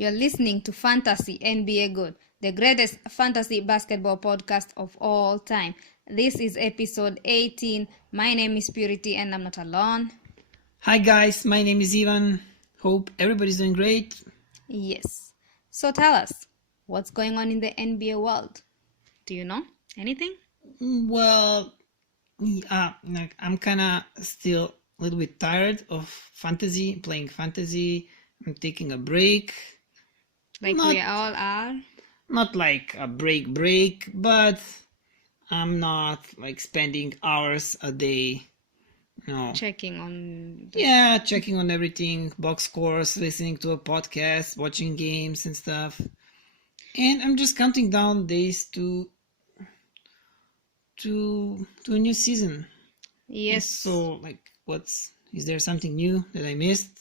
You're listening to Fantasy NBA Good, the greatest fantasy basketball podcast of all time. This is episode 18. My name is Purity and I'm not alone. Hi guys, my name is Ivan. Hope everybody's doing great. Yes. So tell us, what's going on in the NBA world? Do you know anything? Well, I'm kind of still a little bit tired of playing fantasy. I'm taking a break. Like we all are? Not like a break, but I'm not like spending hours a day. No. Checking on... Checking on everything, box scores, listening to a podcast, watching games and stuff. And I'm just counting down days to a new season. Yes. So, is there something new that I missed?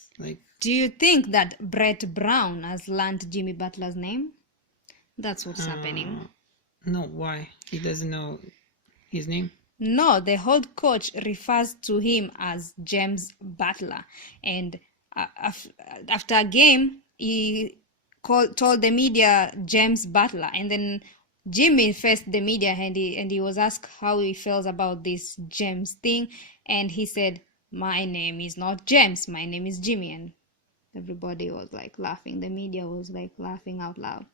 Do you think that Brett Brown has learned Jimmy Butler's name? That's what's happening. No, why? He doesn't know his name? No, the head coach refers to him as James Butler. And after a game, he told the media James Butler. And then Jimmy faced the media and he was asked how he feels about this James thing. And he said, "My name is not James, my name is Jimmy." And everybody was like laughing. The media was like laughing out loud.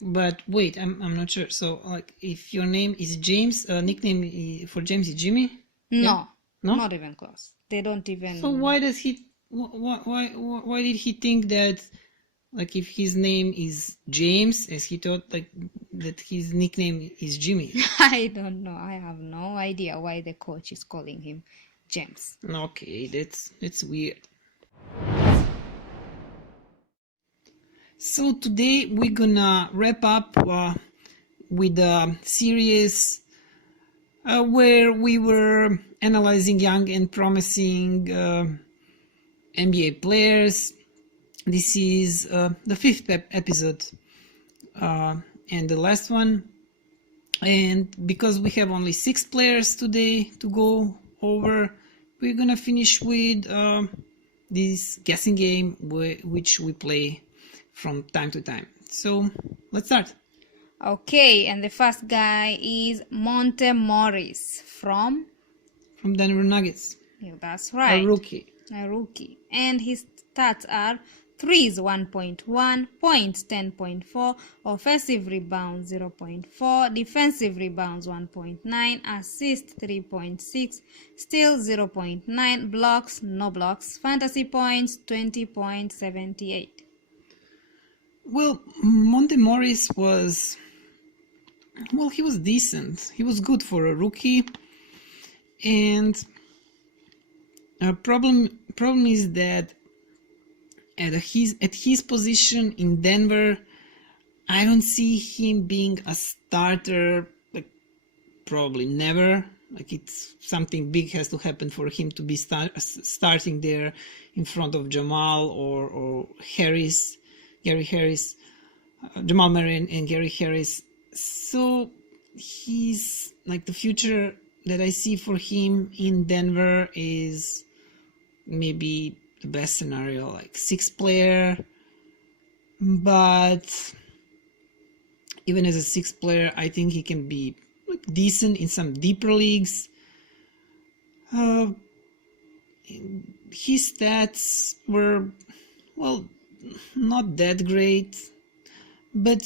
But wait, I'm not sure. So if your name is James, nickname for James is Jimmy? No, no, not even close. They don't even. So why did he think that if his name is James, as he thought that his nickname is Jimmy? I don't know. I have no idea why the coach is calling him James. Okay, that's weird. So today we're gonna wrap up with a series where we were analyzing young and promising NBA players. This is the fifth episode and the last one. And because we have only 6 players today to go over, we're gonna finish with this guessing game which we play from time to time. So let's start. Okay, and the first guy is Monte Morris from Denver Nuggets. Yeah, that's right. A rookie. And his stats are threes 1.1, points 10.4, offensive rebounds 0.4, defensive rebounds 1.9, assists 3.6, steals 0.9, blocks no blocks, fantasy points 20.78. Well, Monte Morris was he was decent. He was good for a rookie. And a problem is that at his position in Denver, I don't see him being a starter, probably never. It's something big has to happen for him to be starting there in front of Jamal or Gary Harris, Jamal Murray and Gary Harris. So he's the future that I see for him in Denver is maybe the best scenario, 6th player. But even as a 6th player, I think he can be decent in some deeper leagues. His stats were, not that great, but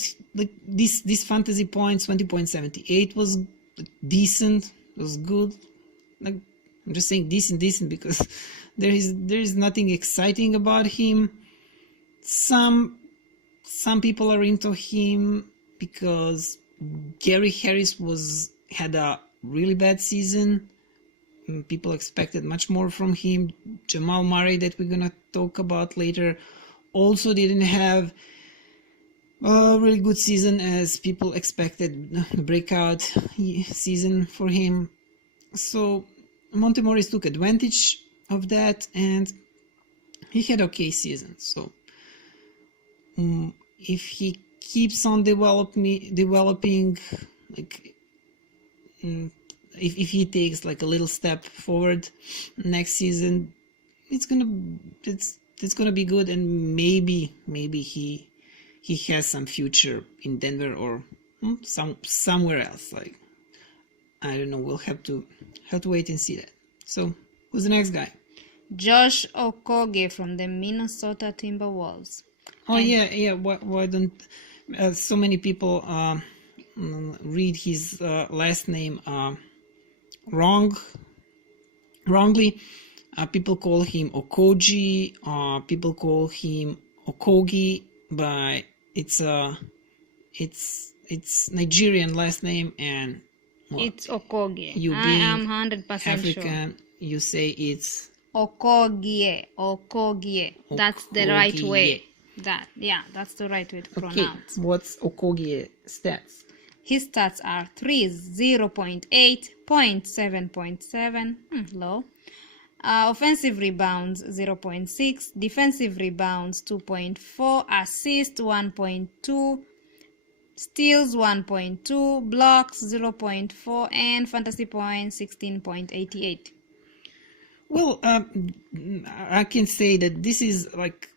this fantasy points 20.78 was decent, was good. I'm just saying decent because there is nothing exciting about him. Some people are into him because Gary Harris had a really bad season. People expected much more from him. Jamal Murray, that we're gonna talk about later, also didn't have a really good season as people expected, the breakout season for him. So Monte Morris took advantage of that and he had okay season. So if he keeps on developing if he takes a little step forward next season, it's gonna be good, and maybe he he has some future in Denver or somewhere else. Like, I don't know. We'll have to wait and see that. So who's the next guy? Josh Okogie from the Minnesota Timberwolves. Oh yeah. Why don't so many people read his last name wrongly? People call him Okogie. People call him Okogie, but it's Nigerian last name, and well, It's Okogie. you I being am 100% sure. African, you say it's Okogie. That's the right way. Okogie. That's the right way to Okay, pronounce. what's Okogie stats? His stats are 3s, 0.8, 0.7.7, low. Offensive rebounds 0.6, defensive rebounds 2.4, assists 1.2, steals 1.2, blocks 0.4, and fantasy points 16.88. Well, I can say that this is like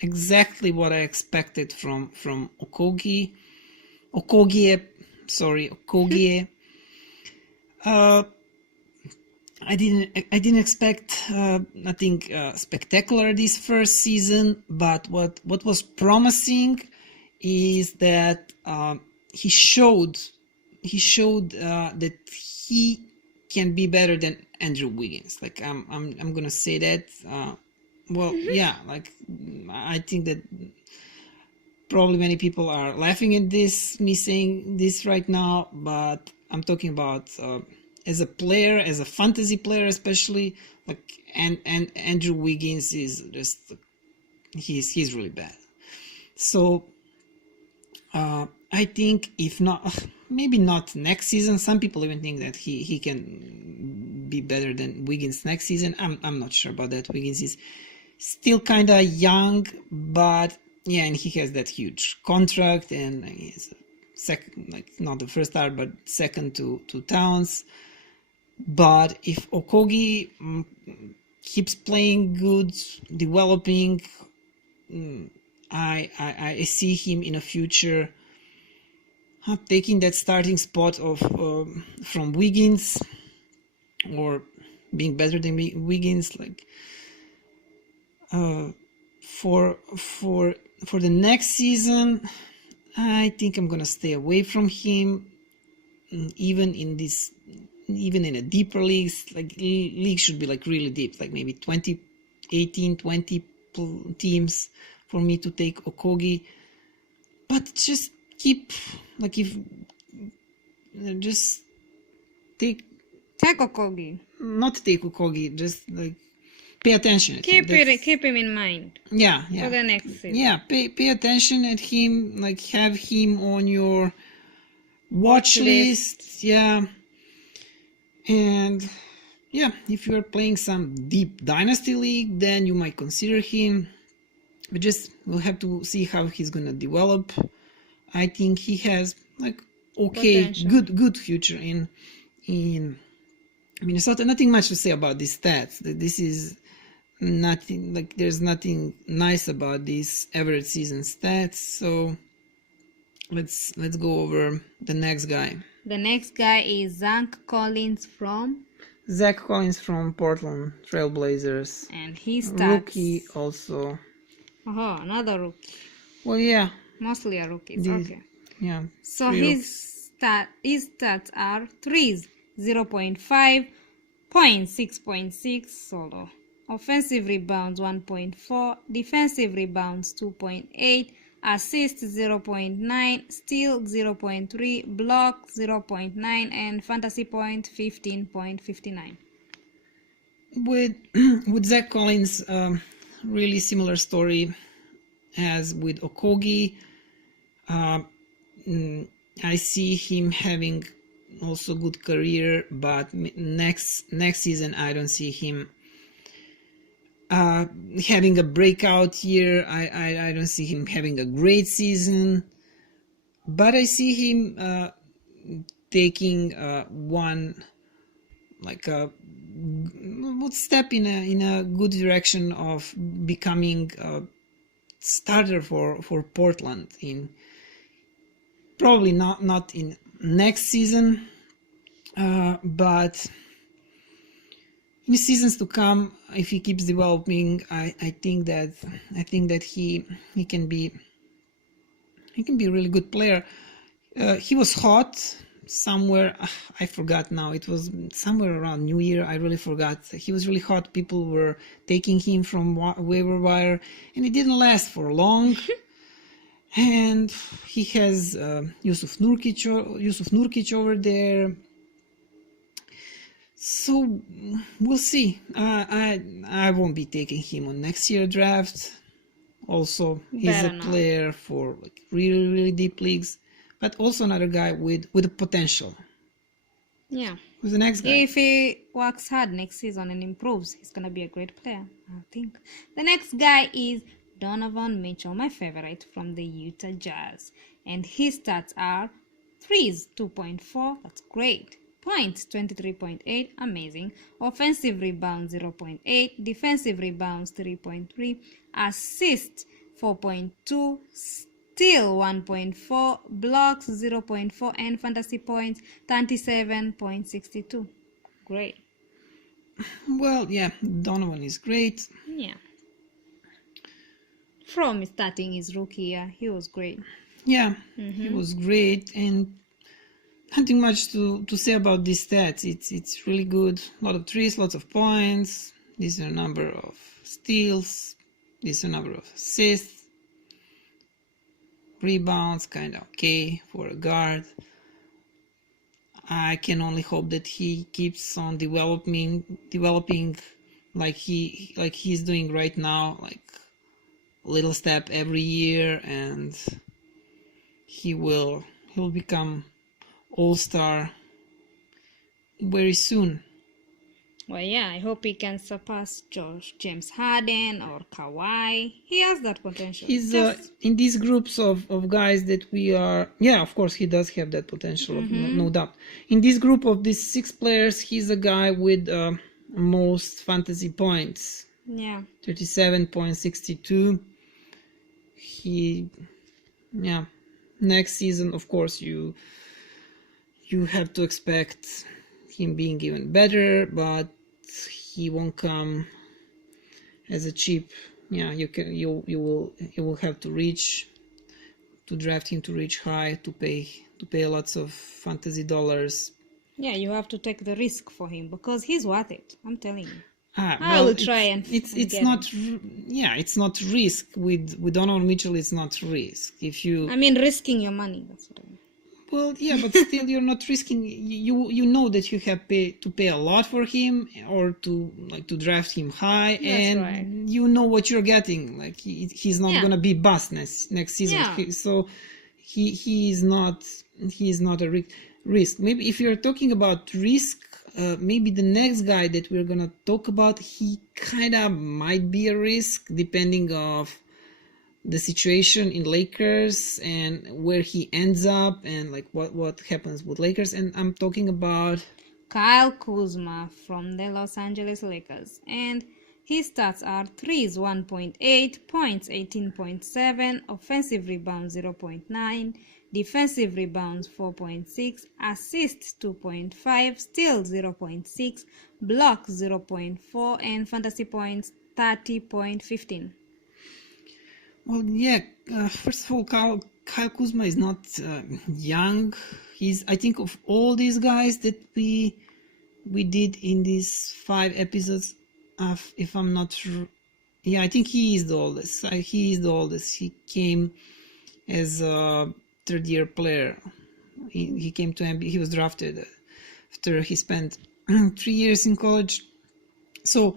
exactly what I expected from Okogie. I didn't expect nothing spectacular this first season, but what was promising is that he showed that he can be better than Andrew Wiggins. Like I'm gonna say that. Yeah, like I think that probably many people are laughing at me saying this right now, but I'm talking about as a player, as a fantasy player especially, like and Andrew Wiggins is just he's really bad. So I think if not, maybe not next season. Some people even think that he can be better than Wiggins next season. I'm not sure about that. Wiggins is still kind of young, but yeah, and he has that huge contract, and he's second, like not the first star, but second to Towns. But if Okogie keeps playing good, developing, I see him in a future taking that starting spot of from Wiggins, or being better than Wiggins. Like for the next season, I think I'm gonna stay away from him. Even in a deeper leagues, like league should be like really deep, like maybe 20 teams for me to take Okogie. But just keep, like, if just take Okogie. Not take Okogie, just like pay attention. Keep him in mind. Yeah. For the next season. Yeah, pay attention at him. Like, have him on your watch list. Yeah. And yeah, if you're playing some deep dynasty league, then you might consider him. But just we'll have to see how he's gonna develop. I think he has like Potential. good future in Minnesota. Nothing much to say about these stats. This is nothing, like there's nothing nice about these average season stats. So let's go over the next guy. The next guy is Zach Collins from Portland Trailblazers. And his stats. Rookie also. Oh, another rookie. Well, yeah. Mostly a rookie. Okay. Yeah. So his stats are 3s, 0.5, points 6.6 solo. Offensive rebounds 1.4, defensive rebounds 2.8, assists 0.9, steal 0.3, block 0.9, and fantasy point 15.59. With Zach Collins, really similar story as with Okogie. I see him having also good career, but next season I don't see him having a breakout year. I don't see him having a great season, but I see him taking one step in a good direction of becoming starter for Portland in probably not in next season, but in seasons to come, if he keeps developing, I think that he can be a really good player. He was hot somewhere, I forgot now, it was somewhere around New Year, I really forgot. He was really hot, people were taking him from waiver wire, and it didn't last for long. And he has Yusuf Nurkic over there. So we'll see. I won't be taking him on next year draft. Also, he's Better a not. player for like really deep leagues, but also another guy with a potential. Yeah. Who's the next guy? If he works hard next season and improves, he's gonna be a great player, I think. The next guy is Donovan Mitchell, my favorite from the Utah Jazz. And his stats are threes 2.4, that's great. Points 23.8, amazing. Offensive rebounds 0.8, defensive rebounds 3.3, assists 4.2, steal 1.4, blocks 0.4, and fantasy points 37.62. Great. Well, yeah, Donovan is great. Yeah. From starting his rookie year, he was great. Yeah, he was great, and nothing much to say about these stats. It's really good. A lot of threes, lots of points. Decent number of steals. Decent number of assists. Rebounds, kind of okay for a guard. I can only hope that he keeps on developing like he's doing right now, like a little step every year, and he'll become all-star very soon. Well, yeah, I hope he can surpass James Harden or Kawhi. He has that potential. He's Just- in these groups of guys that we are. Yeah, of course, he does have that potential, no doubt. In this group of these 6 players, he's a guy with most fantasy points, yeah. 37.62. Next season, of course, you have to expect him being even better, but he won't come as a cheap. Yeah, you will have to draft him to reach high, to pay lots of fantasy dollars. Yeah, you have to take the risk for him because he's worth it. I'm telling you. I will try and it's get not it's not risk with Donovan Mitchell. It's not risk if you I mean, risking your money. That's what I mean. well, yeah, but still you're not risking. You know that you have to pay a lot for him, or to draft him high, and right. you know what you're getting. Like he's not Yeah. gonna be bust next season. Yeah. So he is not a risk. Maybe if you're talking about risk, maybe the next guy that we're gonna talk about, he kind of might be a risk depending of the situation in Lakers and where he ends up, and like what happens with Lakers. And I'm talking about Kyle Kuzma from the Los Angeles Lakers, and his stats are threes 1.8, points 18.7, offensive rebounds 0.9, defensive rebounds 4.6, assists 2.5, steals 0.6, blocks 0.4, and fantasy points 30.15. well, yeah. First of all, Kyle Kuzma is not young. I think of all these guys that we did in these 5 episodes, if I'm not yeah, I think he is the oldest. He came as a third-year player. He came to NBA. He was drafted after he spent 3 years in college. So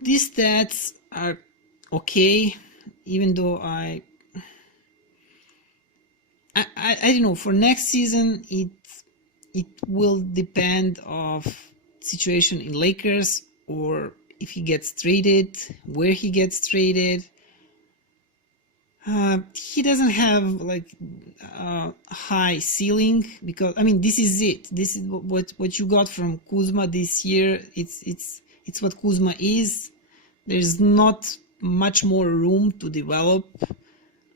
these stats are okay, even though I don't know. For next season, it will depend of situation in Lakers, or if he gets traded, where he gets traded. He doesn't have like a high ceiling, because I mean this is it. This is what you got from Kuzma this year. It's what Kuzma is. There's not much more room to develop.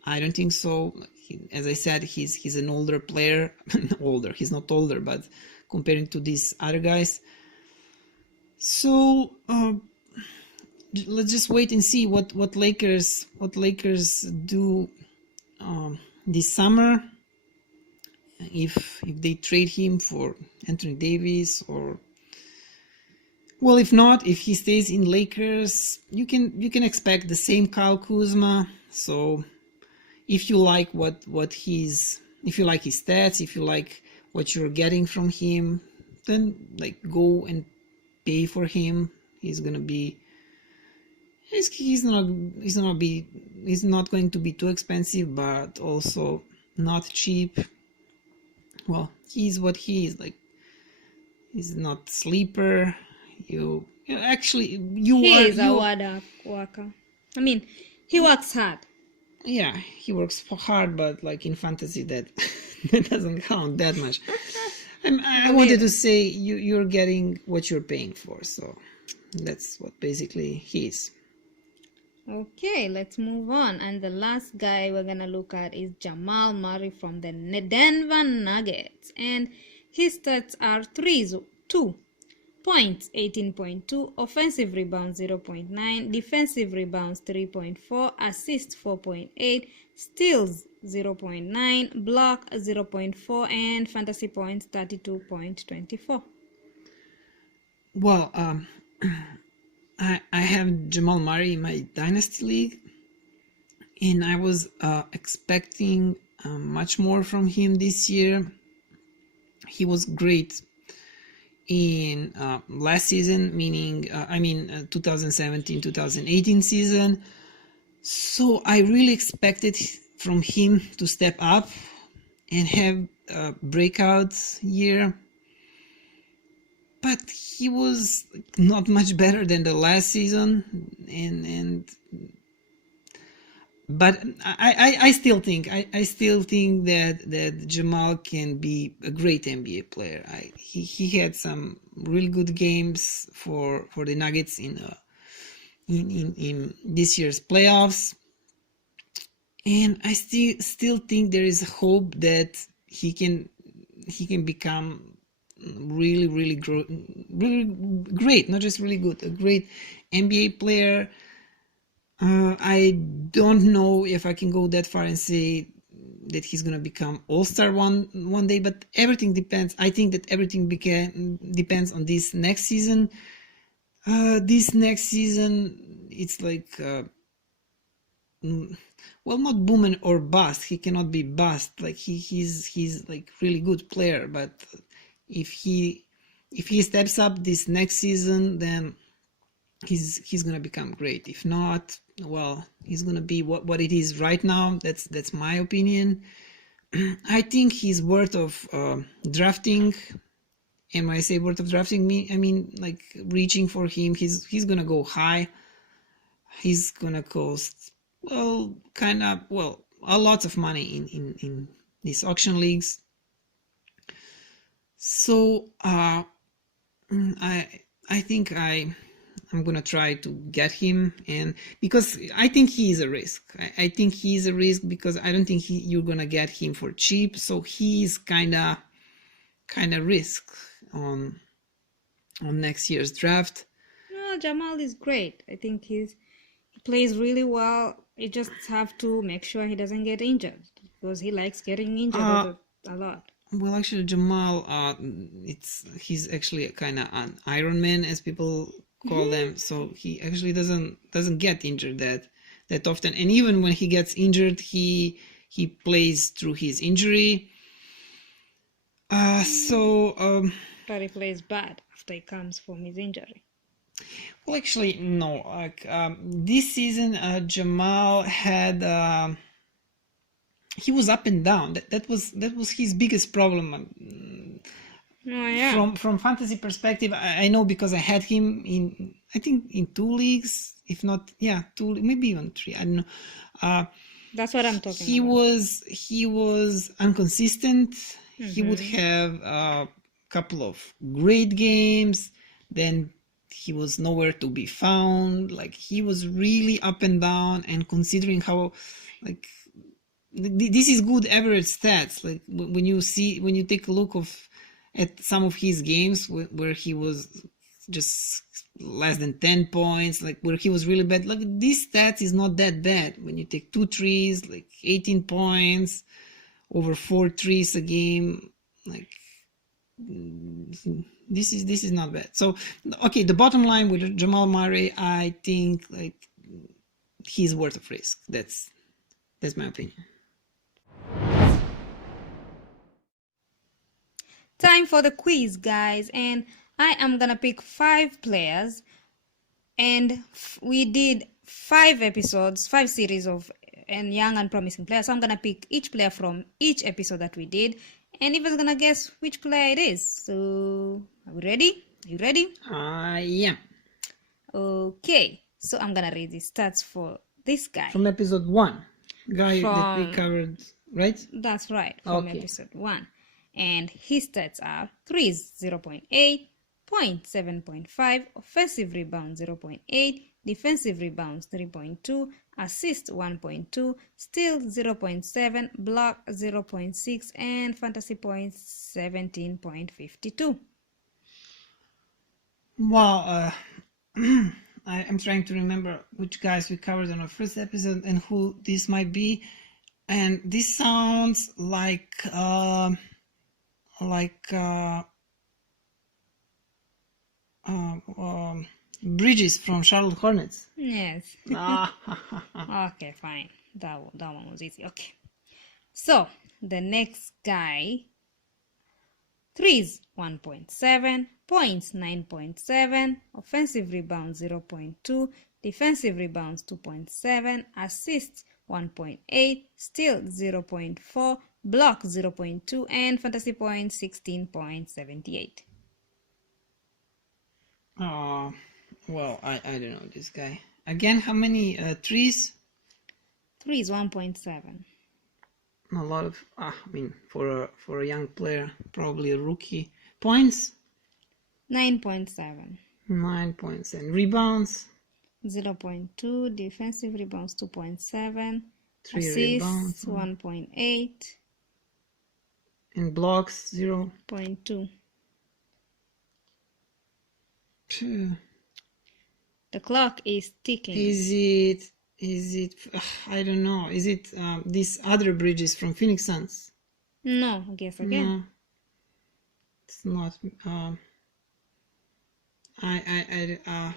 I don't think so. As I said, he's an older player. Older. He's not older, but comparing to these other guys. So let's just wait and see what Lakers do this summer. If they trade him for Anthony Davis, or well, if not, if he stays in Lakers, you can expect the same Kyle Kuzma. So if you like if you like his stats, if you like what you're getting from him, then like go and pay for him. He's not going to be too expensive, but also not cheap. Well, he's what he is. Like, he's not sleeper. You is a hard worker. I mean, he works hard. Yeah, he works hard, but like in fantasy, that that doesn't count that much. I wanted to say you're getting what you're paying for, so that's what basically he is. Okay, let's move on. And the last guy we're gonna look at is Jamal Murray from the Denver Nuggets, and his stats are 2 points 18.2, offensive rebounds 0.9, defensive rebounds 3.4, assists 4.8, steals 0.9, block 0.4, and fantasy points 32.24. Well, I have Jamal Murray in my dynasty league, and I was expecting much more from him this year. He was great in last season, meaning 2017-2018 season. So I really expected from him to step up and have a breakout year. But he was not much better than the last season, but I still think that Jamal can be a great NBA player. He had some really good games for the Nuggets in this year's playoffs, and I still think there is hope that he can become really great, not just really good, a great NBA player. I don't know if I can go that far and say that he's gonna become all-star one day, but everything depends. I think that everything depends on this next season. This next season, it's like not boom or bust. He cannot be bust. Like he's like really good player, but if he steps up this next season, then he's gonna become great. If not, well, he's gonna be what it is right now. That's my opinion. I think he's worth of drafting. And when I say worth of drafting, I mean like reaching for him. He's gonna go high. He's gonna cost a lot of money in these auction leagues. So I think I'm gonna try to get him, and because I think he is a risk. I think he is a risk because I don't think you're gonna get him for cheap. So he's kinda risk on next year's draft. No, Jamal is great. I think he plays really well. You just have to make sure he doesn't get injured, because he likes getting injured a lot. Well, actually, Jamal, he's actually kind of an Iron Man, as people call them. So he actually doesn't get injured that often. And even when he gets injured, he plays through his injury. But he plays bad after he comes from his injury. Well, actually, no. Like this season, Jamal had. He was up and down. That was his biggest problem. From fantasy perspective, I know, because I had him in, I think, in 2 leagues, if not, 2, maybe even 3. I don't know. That's what I'm talking about. He was inconsistent. He would have a couple of great games, then he was nowhere to be found. Like, he was really up and down, and considering how, like, this is good average stats. Like, when you take a look at some of his games where he was just less than 10 points, like where he was really bad, like, this stats is not that bad. When you take 2 threes, like 18 points over 4 threes a game, like, this is not bad. So, okay, the bottom line with Jamal Murray, I think, like, he's worth of risk. That's my opinion. Time for the quiz, guys, and I am gonna pick 5 players, and we did 5 episodes, 5 series of young and promising players. So I'm gonna pick each player from each episode that we did, and everyone's gonna guess which player it is. So, are we ready? Are you ready? Yeah. Okay, so I'm gonna read the stats for this guy. From episode 1, guy that we covered, right? That's right, from episode 1. And his stats are: threes 0.8, points 7.5, offensive rebounds 0.8, defensive rebounds 3.2, assist 1.2, steal 0.7, block 0.6, and fantasy points 17.52. Wow. I'm trying to remember which guys we covered on our first episode and who this might be, and this sounds like Bridges from Charlotte Hornets. Yes. Okay, fine. That one was easy. Okay. So, the next guy: threes 1.7, points 9.7, offensive rebounds 0.2, defensive rebounds 2.7, assists 1.8, steal 0.4, block 0.2, and fantasy points 16.78. Well, I don't know this guy. Again, how many threes? Threes 1.7. A lot of, I mean, for a young player, probably a rookie. Points? 9.7. 9.7. Rebounds? 0.2. Defensive rebounds 2.7. 3 assists rebounds. 1.8. And blocks? 0.2. The clock is ticking. Is it? I don't know. Is it these other Bridges from Phoenix Suns? No, guess again. No, it's not. I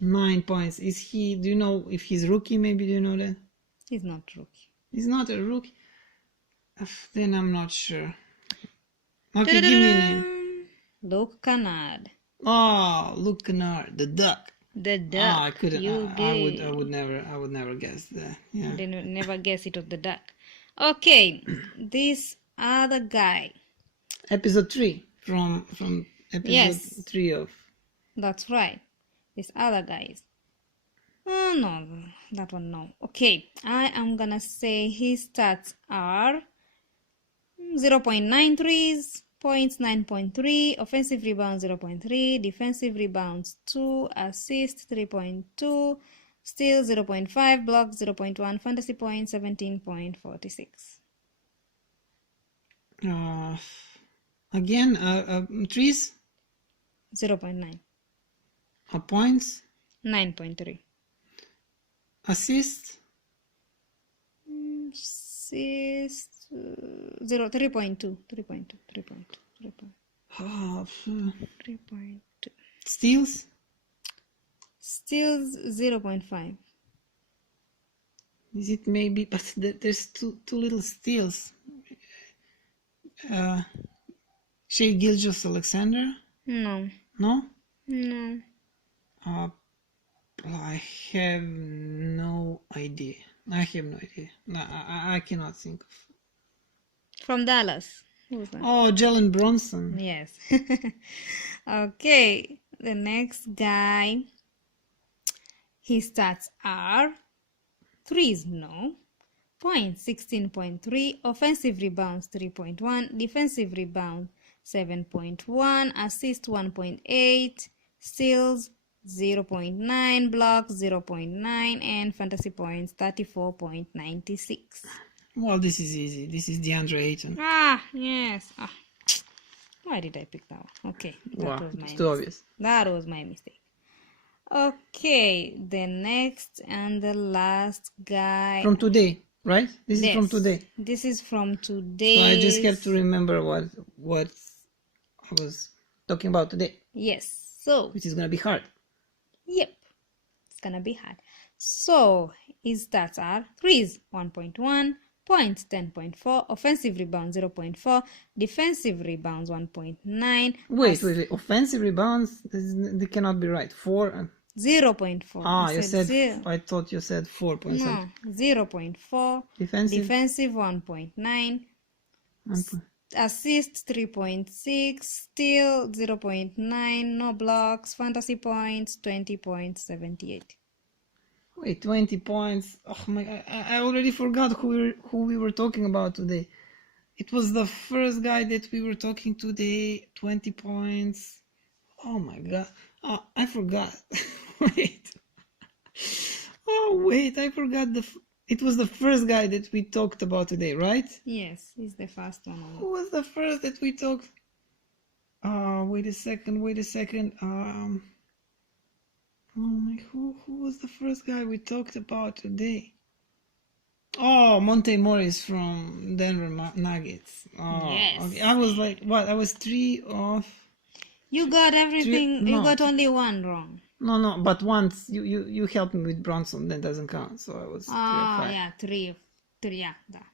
9 points. Is he? Do you know if he's rookie? Maybe, do you know that? He's not rookie. He's not a rookie. Then I'm not sure. Okay, give me a name. Luke Kennard. Oh, Luke Kennard, the Duck. The Duck. I couldn't. You I would never guess that. Yeah. They never guess it was the Duck. Okay, this other guy. Episode 3 from episode 3 of. That's right. This other guy is. Oh no, that one no. Okay, I am gonna say his stats are 0.93, points 9.3, offensive rebounds 0.3, defensive rebounds 2, assists 3.2, steal 0.5, blocks 0.1, fantasy points 17.46. Again, threes? 0.9. Points? 9.3. Assists? Assists 3.2. 3.2. Steals? Steals 0.5. Is it maybe? But there's too little steals. Shai Gilgeous-Alexander? No. No? No. I have no idea. No, I cannot think of. From Dallas. Who's that? Oh, Jalen Brunson. Yes. Okay. The next guy. His stats are threes, no. Points 16.3, offensive rebounds 3.1, defensive rebound 7.1, assist 1.8, steals 0.9, blocks 0.9, and fantasy points 34.96. Well, this is easy. This is DeAndre Ayton. Yes. Why did I pick that one? Okay, Wow, was my it's too obvious. That was my mistake. Okay, the next and the last guy. From today, right? This is from today. This is from today. So I just have to remember what I was talking about today. Yes. So Which is gonna be hard. Yep, it's gonna be hard. So his stats are: threes 1.1, points 10.4, offensive rebounds 0.4, defensive rebounds 1.9. Wait. Offensive rebounds? They cannot be right. 4. 0.4. You said. I thought you said 4 point No, something. 0.4. Defensive 1.9. Assists 3.6. Steal 0.9. No blocks. Fantasy points 20.78. Wait, 20 points. Oh my! I already forgot who we were talking about today. It was the first guy that we were talking today. 20 points. Oh my god! Oh, I forgot. Wait. Oh wait, I forgot It was the first guy that we talked about today, right? Yes, he's the first one. Who was the first that we talked? Wait a second. Oh my, who was the first guy we talked about today? Oh, Monte Morris from Denver Nuggets. Oh, yes. Okay. I was like, what? I was 3 off. You got everything. You No. got only one wrong. No. But once you helped me with Bronson, that doesn't count. So I was 3 or 5. Yeah, three. Yeah, that.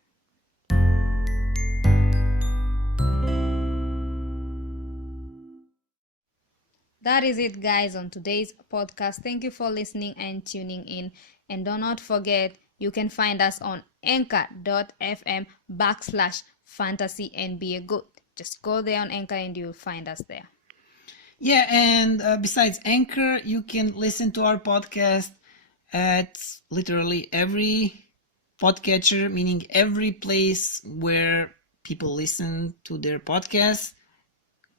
That is it, guys, on today's podcast. Thank you for listening and tuning in. And do not forget, you can find us on anchor.fm/fantasy NBA GOAT. Just go there on Anchor and you'll find us there. Yeah, and besides Anchor, you can listen to our podcast at literally every podcatcher, meaning every place where people listen to their podcasts.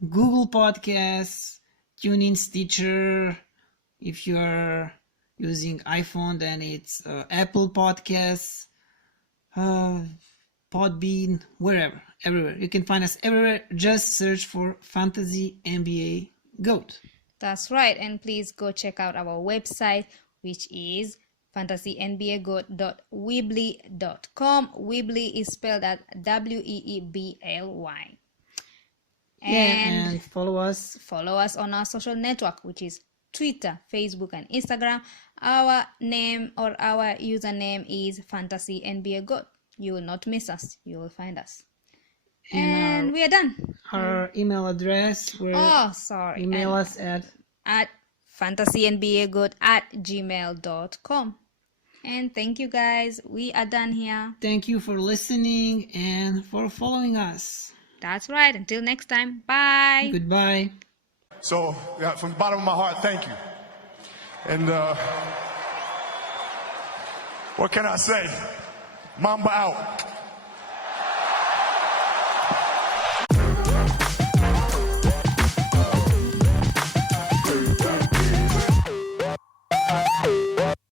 Google Podcasts, TuneIn, Stitcher. If you are using iPhone, then it's Apple Podcasts, Podbean, wherever, everywhere. You can find us everywhere. Just search for Fantasy NBA GOAT. That's right. And please go check out our website, which is fantasynbagoat.weebly.com. Weebly is spelled as WEEBLY. And follow us on our social network, which is Twitter, Facebook, and Instagram. Our name or our username is Fantasy NBA GOAT. You will not miss us. You will find us. And we are done. Our email address. Email us at fantasynbagoat@gmail.com. And thank you, guys. We are done here. Thank you for listening and for following us. That's right. Until next time. Bye. Goodbye. So, from the bottom of my heart, thank you. And what can I say? Mamba out.